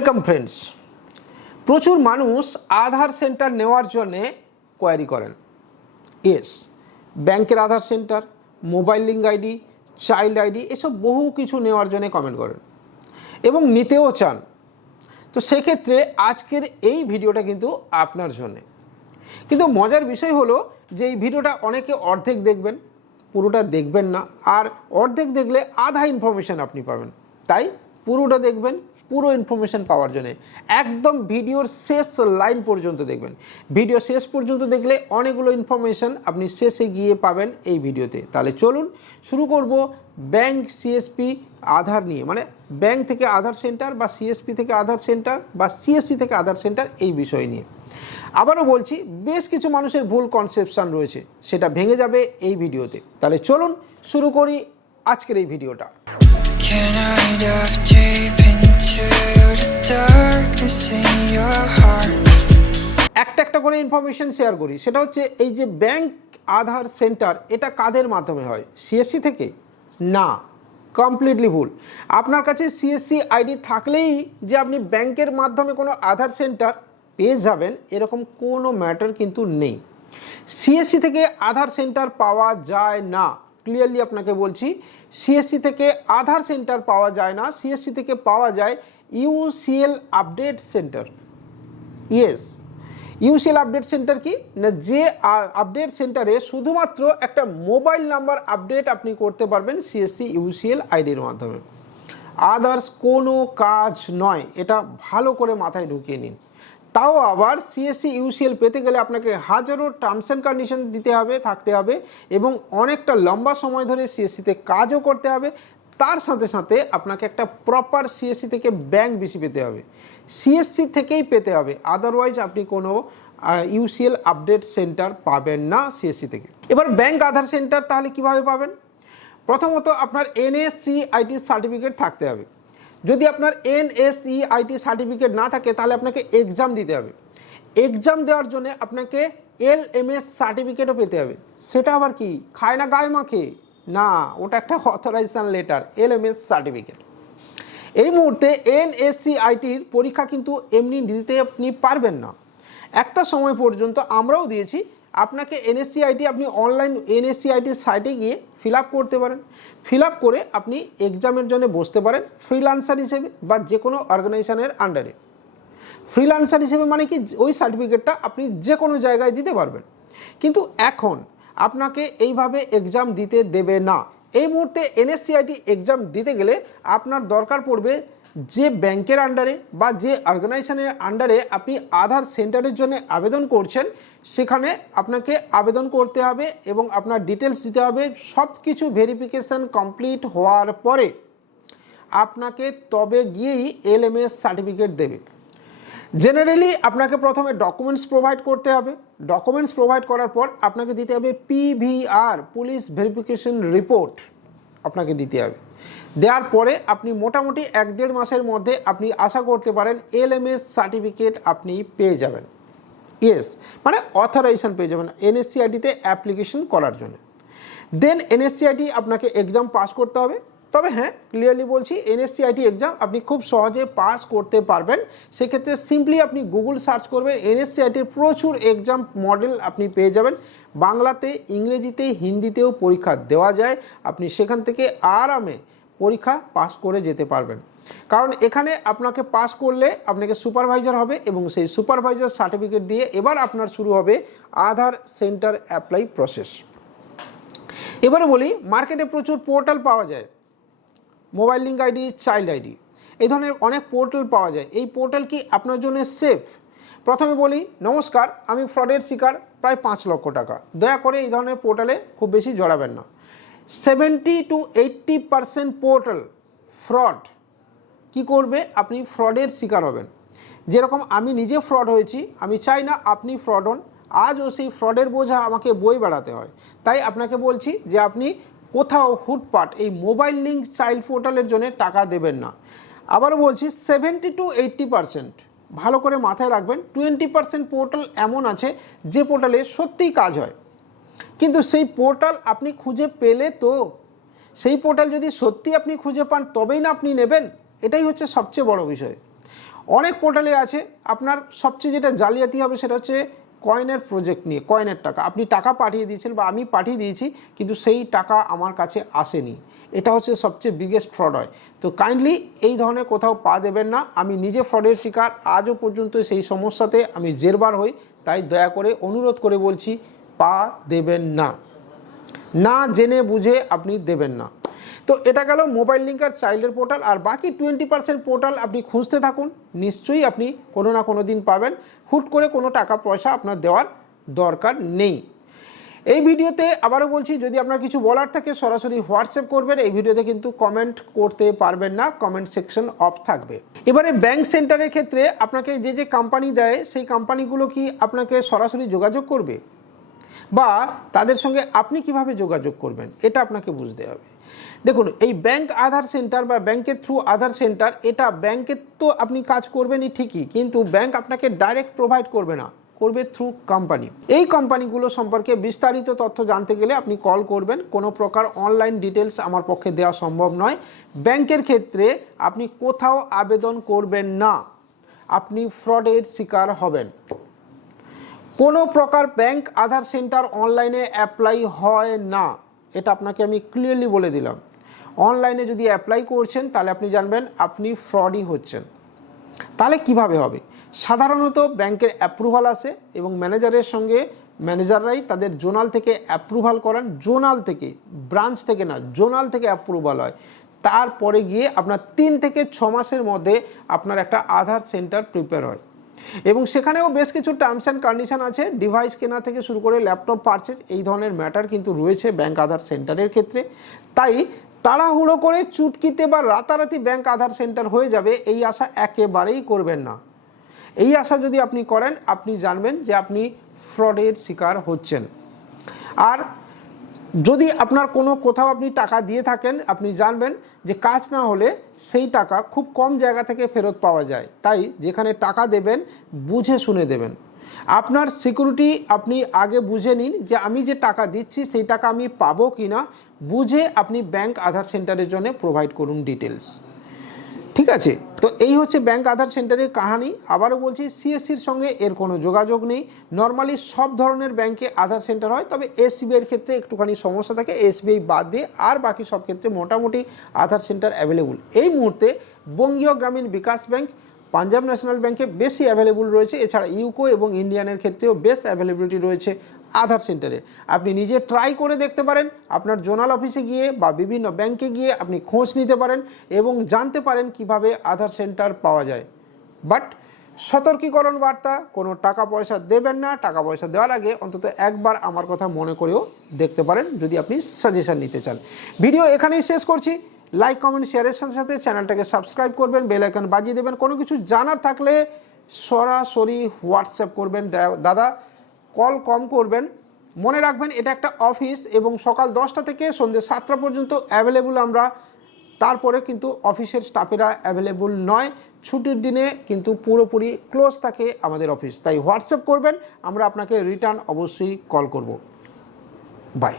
Welcome friends. প্রচুর মানুষ আধার centre নেওয়ার জন্যে কোয়ারি করেন। ইয়েস, ব্যাংকের Aadhaar center, mobile link ID, child ID, এসব বহু কিছু নেওয়ার জন্য কমেন্ট করেন এবং নিতেও চান। তো সেক্ষেত্রে আজকের এই ভিডিওটা কিন্তু আপনার জন্যে। কিন্তু মজার বিষয় হলো যে এই ভিডিওটা অনেকে অর্ধেক দেখবেন, পুরোটা দেখবেন না। আর অর্ধেক দেখলে আধা ইনফরমেশান আপনি পাবেন। তাই পুরোটা দেখবেন পুরো ইনফরমেশান পাওয়ার জন্য। একদম ভিডিওর শেষ লাইন পর্যন্ত দেখবেন। ভিডিও শেষ পর্যন্ত দেখলে অনেকগুলো ইনফরমেশান আপনি শেষে গিয়ে পাবেন এই ভিডিওতে। তাহলে চলুন শুরু করব ব্যাংক সিএসপি আধার নিয়ে। মানে ব্যাংক থেকে আধার সেন্টার বা সিএসপি থেকে আধার সেন্টার বা সিএসসি থেকে আধার সেন্টার এই বিষয় নিয়ে। আবারও বলছি, বেশ কিছু মানুষের ভুল কনসেপশন রয়েছে। সেটা ভেঙে যাবে এই ভিডিওতে। তাহলে চলুন শুরু করি আজকের এই ভিডিওটা। একটা একটা করে ইনফরমেশন শেয়ার করি। সেটা হচ্ছে এই যে ব্যাংক আধার সেন্টার এটা কাদের মাধ্যমে হয়? সিএসসি থেকে? না কমপ্লিটলি ভুল। আপনার কাছে সিএসসি আইডি থাকলেই যে আপনি ব্যাংকের মাধ্যমে কোনো আধার সেন্টার পেয়ে যাবেন, এরকম কোনো ম্যাটার কিন্তু নেই। সিএসসি থেকে আধার সেন্টার পাওয়া যায় না। ক্লিয়ারলি আপনাকে বলছি সিএসসি থেকে আধার সেন্টার পাওয়া যায় না। সিএসসি থেকে পাওয়া যায় UCL update center yes UCL update center কি? না, যে আপডেট সেন্টারে শুধুমাত্র একটা মোবাইল নাম্বার আপডেট আপনি করতে পারবেন সিএসসি ইউসিএল আইডির মাধ্যমে। আদার্স কোনো কাজ নয়। এটা ভালো করে মাথায় ঢুকিয়ে নিন। তাও আবার সিএসসি ইউসিএল পেতে গেলে আপনাকে হাজারো টার্মস অ্যান্ড কন্ডিশন দিতে হবে, থাকতে হবে এবং অনেকটা লম্বা সময় ধরে সিএসসিতে কাজও করতে হবে। তার সাথে সাথে আপনাকে একটা প্রপার সিএসসি থেকে ব্যাংক বেশি পেতে হবে। সিএসসি থেকেই পেতে হবে আদারওয়াইজ আপনি কোনো ইউসিএল আপডেট সেন্টার পাবেন না সিএসসি থেকে। এবার ব্যাংক আধার সেন্টার তাহলে কীভাবে পাবেন? প্রথমত আপনার এনএসসি আইটি সার্টিফিকেট থাকতে হবে। যদি আপনার এনএসসি আইটি সার্টিফিকেট না থাকে, তাহলে আপনাকে এক্সাম দিতে হবে। এক্সাম দেওয়ার জন্য আপনাকে এল এম এস সার্টিফিকেটও পেতে হবে। সেটা আবার কি? খায় না গায়ে মাখে? না, ওটা একটা authorization letter L M S certificate এই মুহূর্তে এনএসসি আইটির পরীক্ষা কিন্তু এমনি দিতে আপনি পারবেন না। একটা সময় পর্যন্ত আমরাও দিয়েছি আপনাকে এনএসসি আইটি আপনি অনলাইন এনএসসি আইটির সাইটে গিয়ে ফিল করতে পারেন। ফিল করে আপনি এক্সামের জন্য বসতে পারেন ফ্রিলান্সার হিসেবে বা যে কোনো অর্গানাইজেশনের আন্ডারে ফ্রিলান্সার হিসেবে মানে কি ওই সার্টিফিকেটটা আপনি যে কোনো জায়গায় দিতে পারবেন। কিন্তু এখন আপনাকে এইভাবে এক্সাম দিতে দেবে না। এই মুহূর্তে এনএসসিআইটি এক্সাম দিতে গেলে আপনার দরকার পড়বে যে ব্যাংকের আন্ডারে বা যে অর্গানাইজেশনের আন্ডারে আপনি আধার সেন্টারের জন্য আবেদন করছেন, সেখানে আপনাকে আবেদন করতে হবে এবং আপনার ডিটেলস দিতে হবে। সব কিছু ভেরিফিকেশান কমপ্লিট হওয়ার পরে আপনাকে তবে গিয়েই এলএমএস সার্টিফিকেট দেবে। জেনারেলি আপনাকে প্রথমে ডকুমেন্টস প্রোভাইড করতে হবে। ডকুমেন্টস প্রোভাইড করার পর আপনাকে দিতে হবে পিভিআর পুলিশ ভেরিফিকেশন রিপোর্ট আপনাকে দিতে হবে। দেওয়ার পরে আপনি মোটামুটি এক দেড় মাসের মধ্যে আপনি আশা করতে পারেন এলএমএস সার্টিফিকেট আপনি পেয়ে যাবেন। ইয়েস মানে অথরাইজেশন পেয়ে যাবেন এনএসসিআইটিতে অ্যাপ্লিকেশন করার জন্য। দেন এনএসসিআইটি আপনাকে এক্সাম পাস করতে হবে। তবে হ্যাঁ ক্লিয়ারলি বলছি, এনএসসিআইটি এক্সাম আপনি খুব সহজে পাস করতে পারবেন। সেক্ষেত্রে সিম্পলি আপনি গুগল সার্চ করবেন, এনএসসিআইটির প্রচুর এক্সাম মডেল আপনি পেয়ে যাবেন। বাংলাতে, ইংরেজিতে, হিন্দিতেও পরীক্ষা দেওয়া যায়। আপনি সেখান থেকে আরামে পরীক্ষা পাস করে যেতে পারবেন। কারণ এখানে আপনাকে পাস করলে আপনাকে সুপারভাইজার হবে এবং সেই সুপারভাইজার সার্টিফিকেট দিয়ে এবার আপনার শুরু হবে আধার সেন্টার অ্যাপ্লাই প্রসেস। এবারে বলি, মার্কেটে প্রচুর পোর্টাল পাওয়া যায়। Mobile link ID, child ID, এই ধরনের অনেক পোর্টাল পাওয়া যায়। এই পোর্টাল কি আপনার জন্য সেফ? প্রথমে বলি, নমস্কার, আমি ফ্রডের শিকার, প্রায় পাঁচ লক্ষ টাকা। দয়া করে এই ধরনের পোর্টালে খুব বেশি জড়াবেন না। Seventy to eighty percent portal fraud কি করবে? আপনি ফ্রডের শিকার হবেন। যেরকম আমি নিজে ফ্রড হয়েছি, আমি চাই না আপনি ফ্রড হন। আজও সেই ফ্রডের বোঝা আমাকে বই বেড়াতে হয়। তাই আপনাকে বলছি যে আপনি কোথাও হুটপাট এই মোবাইল লিঙ্ক চাইল্ড পোর্টালের জন্য টাকা দেবেন না। আবারও বলছি সেভেন্টি টু এইট্টি পারসেন্ট ভালো করে মাথায় রাখবেন। টোয়েন্টি পারসেন্ট পোর্টাল এমন আছে যে পোর্টালে সত্যিই কাজ হয়। কিন্তু সেই পোর্টাল আপনি খুঁজে পেলে তো, সেই পোর্টাল যদি সত্যি আপনি খুঁজে পান, তবেই না আপনি নেবেন। এটাই হচ্ছে সবচেয়ে বড় বিষয়। অনেক পোর্টালে আছে, আপনার সবচেয়ে যেটা জালিয়াতি হবে সেটা হচ্ছে কয়েনের প্রজেক্ট নিয়ে, কয়েনের টাকা। আপনি টাকা পাঠিয়ে দিয়েছেন বা আমি পাঠিয়ে দিয়েছি, কিন্তু সেই টাকা আমার কাছে আসেনি। এটা হচ্ছে সবচেয়ে বিগেস্ট ফ্রড হয়। তো কাইন্ডলি এই ধরনের কোথাও পা দেবেন না। আমি নিজে ফ্রডের শিকার। আজও পর্যন্ত সেই সমস্যাতে আমি জেরবার হই। তাই দয়া করে অনুরোধ করে বলছি পা দেবেন না। না জেনে বুঝে আপনি দেবেন না। তো এটা গেল মোবাইল লিঙ্ক আর চাইল্ডের পোর্টাল আর বাকি টোয়েন্টি পার্সেন্ট পোর্টাল আপনি খুঁজতে থাকুন। নিশ্চয়ই আপনি কোনো না কোনো দিন পাবেন। হুট করে কোনো টাকা পয়সা আপনার দেওয়ার দরকার নেই। এই ভিডিওতে আবারও বলছি, যদি আপনার কিছু বলার থাকে, সরাসরি হোয়াটসঅ্যাপ করবেন। এই ভিডিওতে কিন্তু কমেন্ট করতে পারবেন না, কমেন্ট সেকশন অফ থাকবে। এবারে ব্যাংক সেন্টারের ক্ষেত্রে আপনাকে যে যে কোম্পানি দেয়, সেই কোম্পানিগুলো কি আপনাকে সরাসরি যোগাযোগ করবে? বা তাদের সঙ্গে আপনি কীভাবে যোগাযোগ করবেন, এটা আপনাকে বুঝতে হবে। দেখুন, এই ব্যাংক আধার সেন্টার বা ব্যাংকের থ্রু আধার সেন্টার এটা ব্যাংকের তো আপনি কাজ করবেনই ঠিকই, কিন্তু ব্যাংক আপনাকে ডাইরেক্ট প্রোভাইড করবে না, করবে থ্রু কোম্পানি এই কোম্পানিগুলো সম্পর্কে বিস্তারিত তথ্য জানতে গেলে আপনি কল করবেন, কোনো প্রকার অনলাইন ডিটেলস আমার পক্ষে দেওয়া সম্ভব নয়। ব্যাংকের ক্ষেত্রে আপনি কোথাও আবেদন করবেন না, আপনি ফ্রডের শিকার হবেন। কোনো প্রকার ব্যাংক আধার সেন্টার অনলাইনে অ্যাপ্লাই হয় না। এটা আপনাকে আমি ক্লিয়ারলি বলে দিলাম। অনলাইনে যদি অ্যাপ্লাই করছেন, তাহলে আপনি জানবেন আপনি ফ্রডই হচ্ছেন। তাহলে কীভাবে হবে? সাধারণত ব্যাংকের অ্যাপ্রুভাল আসে এবং ম্যানেজারের সঙ্গে ম্যানেজাররাই তাদের জোনাল থেকে অ্যাপ্রুভাল করান। জোনাল থেকে ব্রাঞ্চ থেকে না জোনাল থেকে অ্যাপ্রুভাল হয়। তারপরে গিয়ে আপনার তিন থেকে ছ মাসের মধ্যে আপনার একটা আধার সেন্টার প্রিপেয়ার হয়। এবং সেখানেও বেশ কিছু টার্মস অ্যান্ড কন্ডিশন আছে। ডিভাইস কেনা থেকে শুরু করে ল্যাপটপ পারচেজ এই ধরনের ম্যাটার কিন্তু রয়েছে ব্যাংক আধার সেন্টারের ক্ষেত্রে। তাই তাড়াহুড়ো করে চুটকিতে বা রাতারাতি ব্যাংক আধার সেন্টার হয়ে যাবে এই আশা একেবারেই করবেন না। এই আশা যদি আপনি করেন, আপনি জানবেন যে আপনি ফ্রডের শিকার হচ্ছেন। আর যদি আপনার কোনো কোথাও আপনি টাকা দিয়ে থাকেন, আপনি জানবেন যে কাজ না হলে সেই টাকা খুব কম জায়গা থেকে ফেরত পাওয়া যায়। তাই যেখানে টাকা দেবেন, বুঝে শুনে দেবেন। আপনার সিকিউরিটি আপনি আগে বুঝে নিন যে আমি যে টাকা দিচ্ছি সেই টাকা আমি পাবো কি না বুঝে আপনি ব্যাংক আধার সেন্টারের জন্য প্রোভাইড করুন ডিটেলস ঠিক আছে? তো এই হচ্ছে ব্যাংক আধার সেন্টারের কাহানি। আবারও বলছি সিএসসির সঙ্গে এর কোনো যোগাযোগ নেই। নর্মালি সব ধরনের ব্যাংকে আধার সেন্টার হয়, তবে এসবিআইয়ের ক্ষেত্রে একটুখানি সমস্যা থাকে এসবিআই বাদ দিয়ে আর বাকি সব ক্ষেত্রে মোটামুটি আধার সেন্টার অ্যাভেলেবল এই মুহূর্তে বঙ্গীয় গ্রামীণ বিকাশ ব্যাংক পাঞ্জাব ন্যাশনাল ব্যাংকে বেশি অ্যাভেলেবল রয়েছে। এছাড়া ইউকো এবং ইন্ডিয়ানের ক্ষেত্রেও বেশ অ্যাভেলেবিলিটি রয়েছে আধার সেন্টারে আপনি নিজে ট্রাই করে দেখতে পারেন, আপনার জোনাল অফিসে গিয়ে বা বিভিন্ন ব্যাংকে গিয়ে আপনি খোঁজ নিতে পারেন এবং জানতে পারেন কীভাবে আধার সেন্টার পাওয়া যায়। বাট সতর্কীকরণ বার্তা, কোনো টাকা পয়সা দেবেন না। টাকা পয়সা দেওয়ার আগে অন্তত একবার আমার কথা মনে করেও দেখতে পারেন, যদি আপনি সাজেশন নিতে চান। ভিডিও এখানেই শেষ করছি। লাইক কমেন্ট শেয়ারের সাথে সাথে চ্যানেলটাকে সাবস্ক্রাইব করবেন বেল আইকন বাজিয়ে দেবেন। কোনো কিছু জানার থাকলে সরাসরি হোয়াটসঅ্যাপ করবেন। দাদা কল কম করবেন। মনে রাখবেন, এটা একটা অফিস এবং সকাল দশটা থেকে সন্ধ্যে সাতটা পর্যন্ত অ্যাভেলেবল আমরা। তারপরে কিন্তু অফিসের স্টাফেরা অ্যাভেলেবল নয়। ছুটির দিনে কিন্তু পুরোপুরি ক্লোজ থাকে আমাদের অফিস তাই হোয়াটসঅ্যাপ করবেন, আমরা আপনাকে রিটার্ন অবশ্যই কল করব। বাই